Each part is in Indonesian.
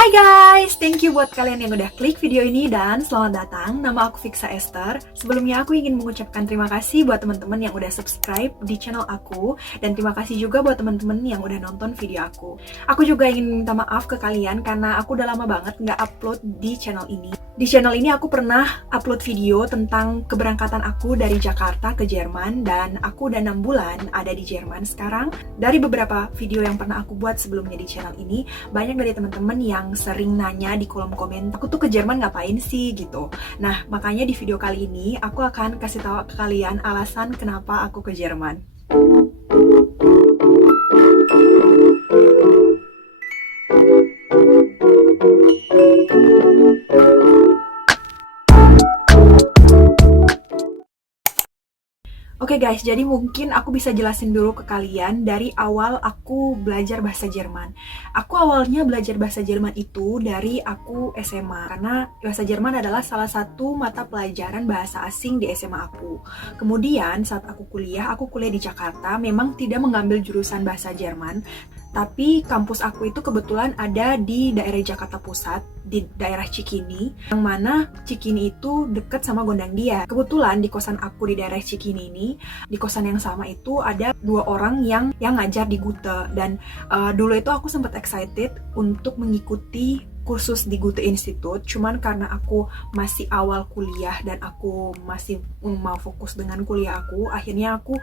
Hai guys, thank you buat kalian yang udah klik video ini dan selamat datang. Nama aku Fixa Esther. Sebelumnya aku ingin mengucapkan terima kasih buat teman-teman yang udah subscribe di channel aku dan terima kasih juga buat teman-teman yang udah nonton video aku. Aku juga ingin minta maaf ke kalian karena aku udah lama banget nggak upload di channel ini. Di channel ini aku pernah upload video tentang keberangkatan aku dari Jakarta ke Jerman dan aku udah 6 bulan ada di Jerman sekarang. Dari beberapa video yang pernah aku buat sebelumnya di channel ini, banyak dari teman-teman yang sering nanya di kolom komen, aku tuh ke Jerman ngapain sih gitu. Nah, makanya di video kali ini aku akan kasih tahu ke kalian alasan kenapa aku ke Jerman. Oke guys, jadi mungkin aku bisa jelasin dulu ke kalian dari awal aku belajar bahasa Jerman. Aku awalnya belajar bahasa Jerman itu dari aku SMA, karena bahasa Jerman adalah salah satu mata pelajaran bahasa asing di SMA aku. Kemudian saat aku kuliah di Jakarta, memang tidak mengambil jurusan bahasa Jerman, tapi kampus aku itu kebetulan ada di daerah Jakarta Pusat, di daerah Cikini, yang mana Cikini itu deket sama Gondangdia. Kebetulan di kosan aku di daerah Cikini ini, di kosan yang sama itu ada 2 orang yang ngajar di Gute. Dan dulu itu aku sempat excited untuk mengikuti kursus di Goethe Institute, cuman karena aku masih awal kuliah dan aku masih mau fokus dengan kuliah aku, akhirnya aku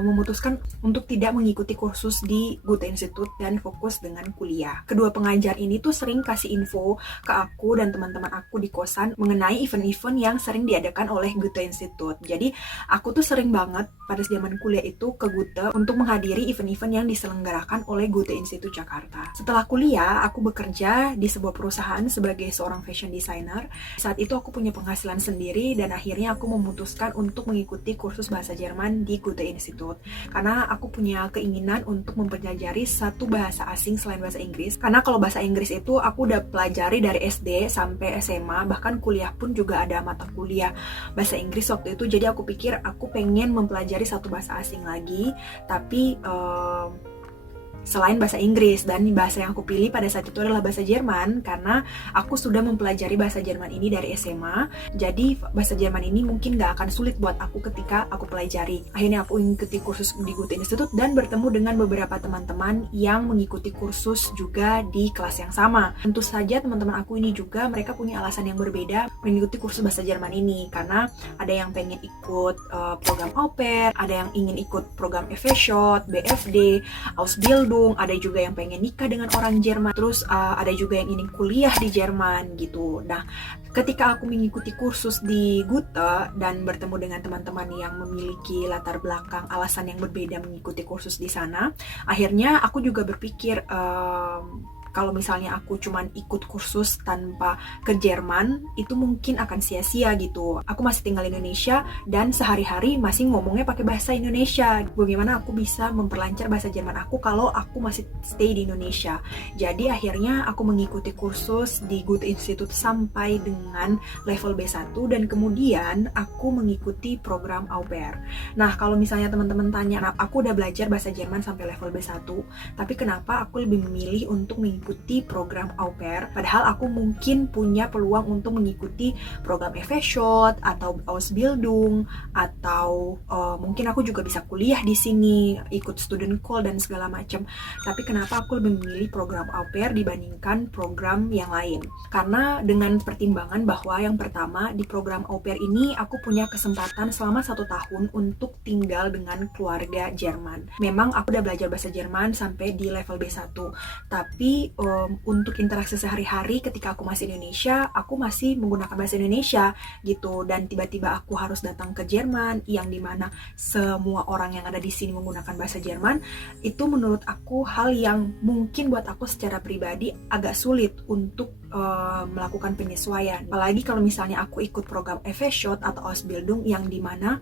memutuskan untuk tidak mengikuti kursus di Goethe Institute dan fokus dengan kuliah. Kedua pengajar ini tuh sering kasih info ke aku dan teman-teman aku di kosan mengenai event-event yang sering diadakan oleh Goethe Institute. Jadi aku tuh sering banget pada zaman kuliah itu ke Goethe untuk menghadiri event-event yang diselenggarakan oleh Goethe Institute Jakarta. Setelah kuliah, aku bekerja di sebuah perusahaan sebagai seorang fashion designer. Saat itu aku punya penghasilan sendiri dan akhirnya aku memutuskan untuk mengikuti kursus bahasa Jerman di Goethe Institute. Karena aku punya keinginan untuk mempelajari satu bahasa asing selain bahasa Inggris. Karena kalau bahasa Inggris itu aku udah pelajari dari SD sampai SMA, bahkan kuliah pun juga ada mata kuliah bahasa Inggris waktu itu. Jadi aku pikir aku pengen mempelajari satu bahasa asing lagi, tapi selain bahasa Inggris, dan bahasa yang aku pilih pada saat itu adalah bahasa Jerman karena aku sudah mempelajari bahasa Jerman ini dari SMA. Jadi bahasa Jerman ini mungkin gak akan sulit buat aku ketika aku pelajari. Akhirnya aku mengikuti kursus di Goethe Institute dan bertemu dengan beberapa teman-teman yang mengikuti kursus juga di kelas yang sama. Tentu saja teman-teman aku ini juga mereka punya alasan yang berbeda mengikuti kursus bahasa Jerman ini, karena ada yang pengen ikut program au pair, ada yang ingin ikut program FE-Shot, BFD, Ausbildung, ada juga yang pengen nikah dengan orang Jerman, terus ada juga yang ingin kuliah di Jerman gitu. Nah, ketika aku mengikuti kursus di Goethe dan bertemu dengan teman-teman yang memiliki latar belakang alasan yang berbeda mengikuti kursus di sana, akhirnya aku juga berpikir kalau misalnya aku cuman ikut kursus tanpa ke Jerman, itu mungkin akan sia-sia gitu. Aku masih tinggal di Indonesia dan sehari-hari masih ngomongnya pakai bahasa Indonesia. Bagaimana aku bisa memperlancar bahasa Jerman aku kalau aku masih stay di Indonesia? Jadi akhirnya aku mengikuti kursus di Goethe Institute sampai dengan level B1 dan kemudian aku mengikuti program au pair. Nah, kalau misalnya teman-teman tanya, aku udah belajar bahasa Jerman sampai level B1, tapi kenapa aku lebih memilih untuk mengikuti program au pair, padahal aku mungkin punya peluang untuk mengikuti program FE-Shot atau Ausbildung, atau mungkin aku juga bisa kuliah di sini, ikut student call dan segala macam. Tapi kenapa aku lebih memilih program au pair dibandingkan program yang lain? Karena dengan pertimbangan bahwa yang pertama, di program au pair ini aku punya kesempatan selama 1 tahun untuk tinggal dengan keluarga Jerman. Memang aku udah belajar bahasa Jerman sampai di level B1, tapi untuk interaksi sehari-hari ketika aku masih di Indonesia, aku masih menggunakan bahasa Indonesia gitu. Dan tiba-tiba aku harus datang ke Jerman, yang dimana semua orang yang ada di sini menggunakan bahasa Jerman, itu menurut aku hal yang mungkin buat aku secara pribadi agak sulit untuk melakukan penyesuaian. Apalagi kalau misalnya aku ikut program FE-Shot atau Ausbildung yang dimana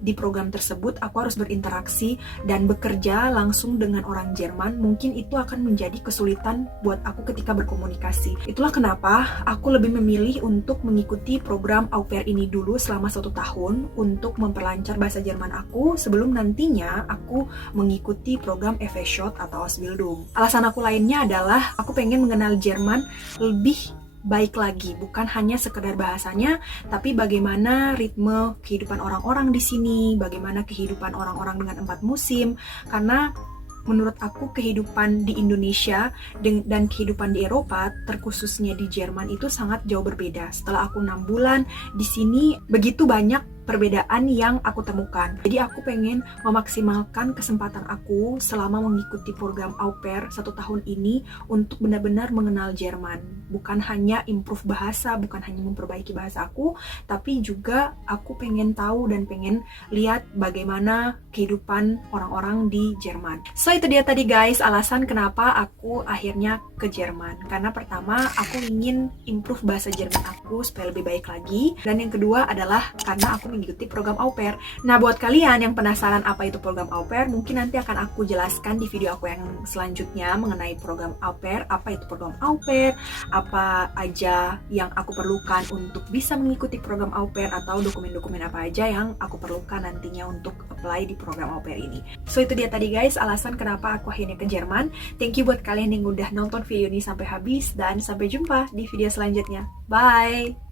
di program tersebut aku harus berinteraksi dan bekerja langsung dengan orang Jerman, mungkin itu akan menjadi kesulitan buat aku ketika berkomunikasi. Itulah kenapa aku lebih memilih untuk mengikuti program au pair ini dulu selama 1 tahun untuk memperlancar bahasa Jerman aku sebelum nantinya aku mengikuti program FE-Shot atau Ausbildung. Alasan aku lainnya adalah aku pengen mengenal Jerman lebih baik lagi, bukan hanya sekedar bahasanya, tapi bagaimana ritme kehidupan orang-orang di sini, bagaimana kehidupan orang-orang dengan 4 musim, karena menurut aku kehidupan di Indonesia dan kehidupan di Eropa, terkhususnya di Jerman itu sangat jauh berbeda. Setelah aku 6 bulan di sini, begitu banyak perbedaan yang aku temukan. Jadi aku pengen memaksimalkan kesempatan aku selama mengikuti program au pair 1 tahun ini untuk benar-benar mengenal Jerman. Bukan hanya improve bahasa, bukan hanya memperbaiki bahasa aku, tapi juga aku pengen tahu dan pengen lihat bagaimana kehidupan orang-orang di Jerman. So itu dia tadi guys, alasan kenapa aku akhirnya ke Jerman. Karena pertama, aku ingin improve bahasa Jerman aku supaya lebih baik lagi. Dan yang kedua adalah karena aku mengikuti program au pair. Nah, buat kalian yang penasaran apa itu program au pair, mungkin nanti akan aku jelaskan di video aku yang selanjutnya mengenai program au pair, apa itu program au pair, apa aja yang aku perlukan untuk bisa mengikuti program au pair, atau dokumen-dokumen apa aja yang aku perlukan nantinya untuk apply di program au pair ini. So itu dia tadi guys, alasan kenapa aku akhirnya ke Jerman. Thank you buat kalian yang udah nonton video ini sampai habis, dan sampai jumpa di video selanjutnya. Bye!